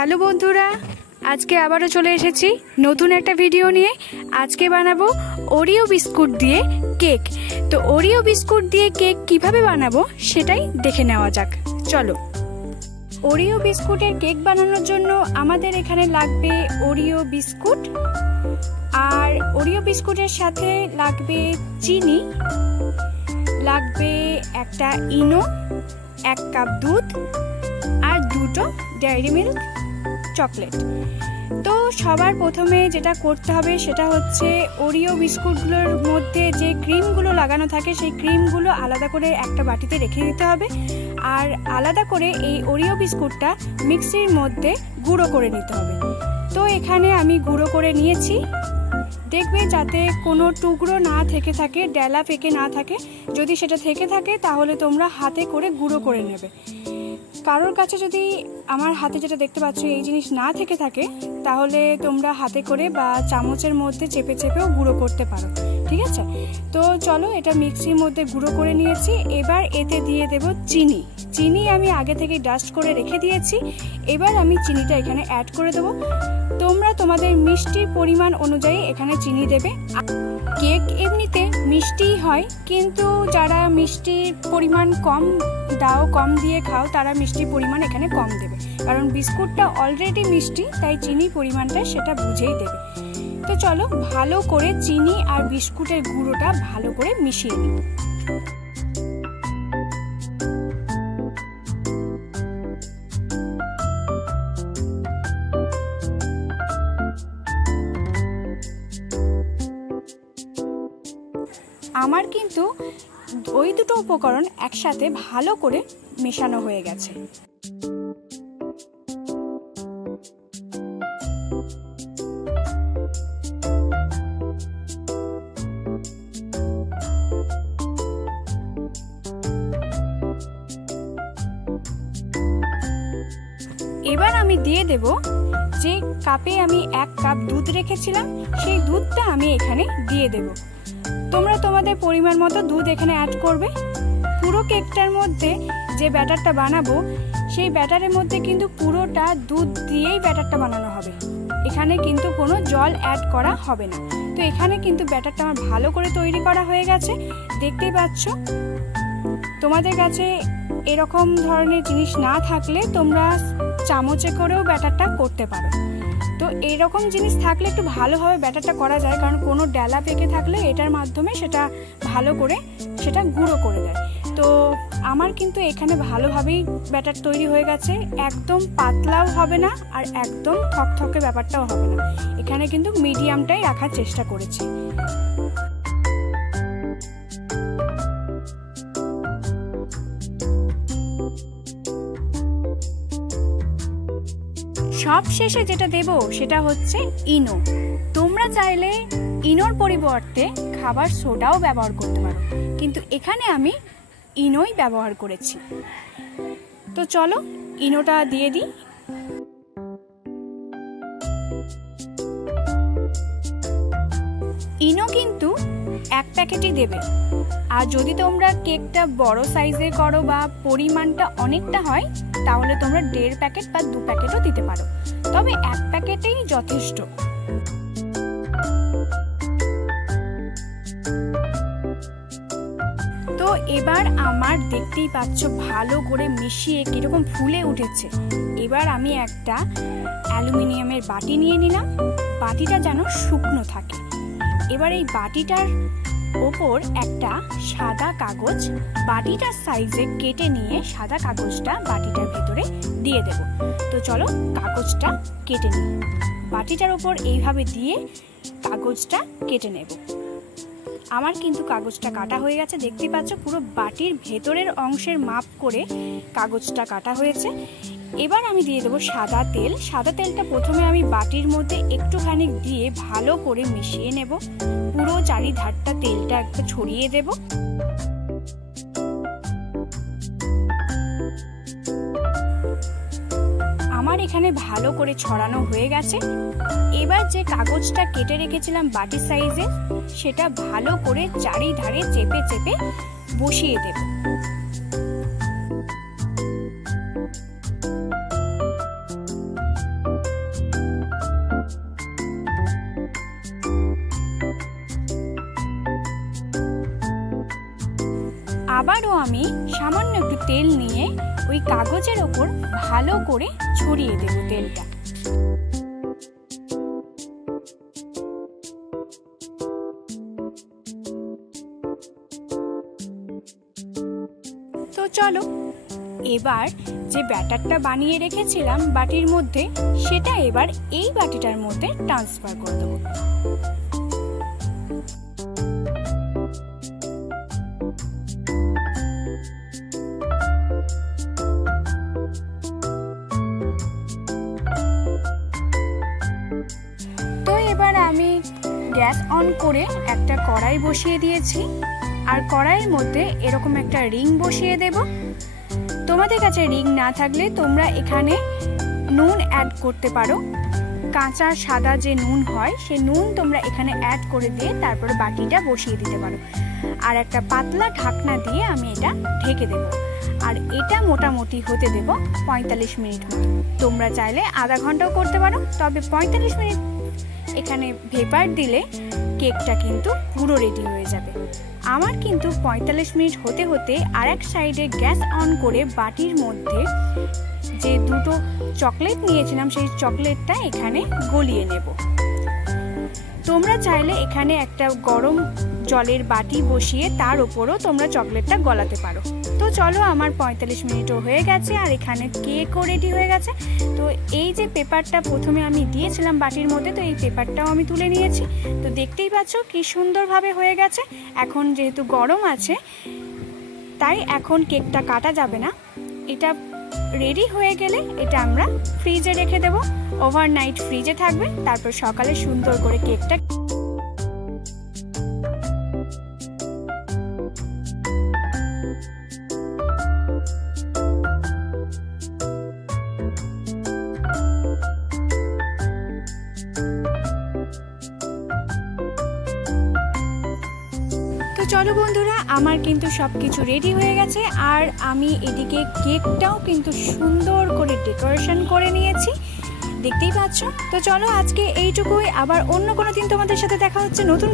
Hello বন্ধুরা, আজকে আবারও চলে এসেছি নতুন একটা ভিডিও নিয়ে। আজকে বানাবো ওরিও বিস্কুট দিয়ে কেক। তো ওরিও বিস্কুট দিয়ে কেক কিভাবে বানাবো সেটাই দেখে নেওয়া যাক। চলো। ওরিও বিস্কুটের কেক বানানোর জন্য আমাদের এখানে লাগবে ওরিও বিস্কুট, আর ওরিও বিস্কুটের সাথে লাগবে চিনি, লাগবে একটা ইনো, 1 কাপ দুধ আর 2টো ডেয়ারি মিল্ক চকলেট। তো সবার প্রথমে যেটা করতে হবে সেটা হচ্ছে ওরিও বিস্কুটগুলোর মধ্যে যে ক্রিমগুলো লাগানো থাকে সেই ক্রিমগুলো আলাদা করে একটা বাটিতে রেখে দিতে হবে, আর আলাদা করে এই ওরিও বিস্কুটটা মিক্সির মধ্যে গুঁড়ো করে নিতে হবে। তো এখানে আমি গুঁড়ো করে নিয়েছি। দেখবে যাতে কোনো টুকরো না থেকে থাকে, ডেলা পেকে না থাকে। যদি সেটা থেকে থাকে তাহলে তোমরা হাতে করে গুঁড়ো করে নেবে। কারোর কাছে যদি আমার হাতে যেটা দেখতে পাচ্ছ এই জিনিস না থেকে থাকে তাহলে তোমরা হাতে করে বা চামচের মধ্যে চেপে চেপেও গুঁড়ো করতে পারো, ঠিক আছে? তো চলো, এটা মিক্সির মধ্যে গুঁড়ো করে নিয়েছি। এবার এতে দিয়ে দেব চিনি। চিনি আমি আগে থেকে ডাস্ট করে রেখে দিয়েছি। এবার আমি চিনিটা এখানে অ্যাড করে দেবো। তোমরা তোমাদের মিষ্টির পরিমাণ অনুযায়ী এখানে চিনি দেবে। কেক এমনিতে মিষ্টিই হয়, কিন্তু যারা মিষ্টির পরিমাণ কম দাও, কম দিয়ে খাও, তারা মিষ্টির পরিমাণ এখানে কম দেবে, কারণ বিস্কুটটা অলরেডি মিষ্টি, তাই চিনির পরিমাণটা সেটা বুঝেই দেবে। তো চলো, ভালো করে চিনি আর বিস্কুটের গুঁড়োটা ভালো করে মিশিয়ে নিই। আমার কিন্তু ওই দুটো উপকরণ একসাথে ভালো করে মেশানো হয়ে গেছে। এবার আমি দিয়ে দেব যে কাপে আমি 1 কাপ দুধ রেখেছিলাম, সেই দুধটা আমি এখানে দিয়ে দেব। তোমরা তোমাদের পরিমাণ মতো দুধ এখানে অ্যাড করবে। পুরো কেকটার মধ্যে যে ব্যাটারটা বানাবো সেই ব্যাটারের মধ্যে কিন্তু পুরোটা দুধ দিয়েই ব্যাটারটা বানানো হবে, এখানে কিন্তু কোনো জল অ্যাড করা হবে না। তো এখানে কিন্তু ব্যাটারটা আমার ভালো করে তৈরি করা হয়ে গেছে, দেখতেই পাচ্ছ। তোমাদের কাছে এরকম ধরনের জিনিস না থাকলে তোমরা চামচে করেও ব্যাটারটা করতে পারো। তো এইরকম জিনিস থাকলে একটু ভালোভাবে ব্যাটারটা করা যায়, কারণ কোনো ডেলা পেকে থাকলে এটার মাধ্যমে সেটা ভালো করে সেটা গুঁড়ো করে দেয়। তো আমার কিন্তু এখানে ভালোভাবেই ব্যাটার তৈরি হয়ে গেছে, একদম পাতলাও হবে না আর একদম থকথকে ব্যাপারটাও হবে না। এখানে কিন্তু মিডিয়ামটাই রাখার চেষ্টা করেছি। সব শেষে যেটা দেব সেটা হচ্ছে ইনো। তোমরা চাইলে ইনোর পরিবর্তে খাবার সোডাও ব্যবহার করতে পারো, কিন্তু এখানে আমি ইনোই ব্যবহার করেছি। তো চলো, ইনোটা দিয়ে দিই। ইনো কিন্তু 1 প্যাকেটই দেবে, আর যদি তোমরা কেকটা বড় সাইজে করো বা পরিমাণটা অনেকটা হয় তাহলে তোমরা 1.5 প্যাকেট বা 2 প্যাকেটও দিতে পারো, তবে 1 প্যাকেটেই যথেষ্ট। তো এবার আমার দেখতেই পাচ্ছ ভালো করে মিশিয়ে কিরকম ফুলে উঠেছে। এবার আমি একটা অ্যালুমিনিয়ামের বাটি নিয়ে নিলাম, বাটিটা যেন শুকনো থাকে। এবার এই বাটিটার ওপর একটা সাদা কাগজ বাটিটার সাইজে কেটে নিয়ে সাদা কাগজটা বাটিটার ভেতরে দিয়ে দেব। তো চলো, কাগজটা কেটে নিই। বাটিটার ওপর এইভাবে দিয়ে কাগজটা কেটে নেব। আমার কিন্তু কাগজটা কাটা হয়ে গেছে, দেখতেই পাচ্ছ পুরো বাটির ভেতরের অংশের মাপ করে কাগজটা কাটা হয়েছে। এবার আমি দিয়ে দেবো সাদা তেল। সাদা তেলটা প্রথমে আমি বাটির মধ্যে একটুখানি দিয়ে ভালো করে মিশিয়ে নেব। পুরো চারিধারটা তেলটা একটু ছড়িয়ে দেব। আমার এখানে ভালো করে ছড়ানো হয়ে গেছে। এবার যে কাগজটা কেটে রেখেছিলাম বাটির সাইজে, সেটা ভালো করে চারিধারে চেপে চেপে বসিয়ে দেব। আমি সামান্য একটু তেল নিয়ে ওই কাগজের ওপর ভালো করে ছড়িয়ে দেব তেলটা। তো চলো এবার যে ব্যাটারটা বানিয়ে রেখেছিলাম বাটির মধ্যে, সেটা এবার এই বাটিটার মধ্যে ট্রান্সফার করে দেবো। তো এবার আমি গ্যাস অন করে একটা কড়াই বসিয়ে দিয়েছি, আর কড়াইয়ের মধ্যে এরকম একটা রিং বসিয়ে দেব। তোমাদের কাছে রিং না থাকলে তোমরা এখানে নুন অ্যাড করতে পারো, কাঁচা সাদা যে নুন হয় সে নুন তোমরা এখানে অ্যাড করে দিয়ে তারপরে বাটিটা বসিয়ে দিতে পারো। আর একটা পাতলা ঢাকনা দিয়ে আমি এটা ঢেকে দেব, আর এটা মোটামুটি হতে দেব 45 মিনিট মতো। তোমরা চাইলে আধা ঘন্টাও করতে পারো, তবে 45 মিনিট এখানে ভেপার দিলে কেকটা কিন্তু পুরো রেডি হয়ে যাবে। আমার কিন্তু 45 মিনিট হতে হতে আরেক সাইডে গ্যাস অন করে বাটির মধ্যে যে দুটো চকলেট নিয়েছিলাম সেই চকলেটটা এখানে গলিয়ে নেব। তোমরা চাইলে এখানে একটা গরম জলের বাটি বসিয়ে তার উপরও তোমরা চকলেটটা গলাতে পারো। তো চলো আমার 45 মিনিটও হয়ে গেছে, আর এখানে কেকও রেডি হয়ে গেছে। তো এই যে পেপারটা প্রথমে আমি দিয়েছিলাম বাটির মধ্যে, তো এই পেপারটাও আমি তুলে নিয়েছি। তো দেখতেই পাচ্ছ কি সুন্দরভাবে হয়ে গেছে। এখন যেহেতু গরম আছে তাই এখন কেকটা কাটা যাবে না। এটা রেডি হয়ে গেলে এটা আমরা ফ্রিজে রেখে দেব, ওভারনাইট ফ্রিজে থাকবে। তারপর সকালে সুন্দর করে কেকটা চলো বন্ধুরা, আমার কিন্তু সবকিছু রেডি হয়ে গেছে, আর আমি এদিকে কেকটাও কিন্তু সুন্দর করে ডেকোরেশন করে নিয়েছি, দেখতেই পাচ্ছ। তো চলো আজকে এইটুকুই, আবার অন্য কোনো দিন তোমাদের সাথে দেখা হচ্ছে নতুন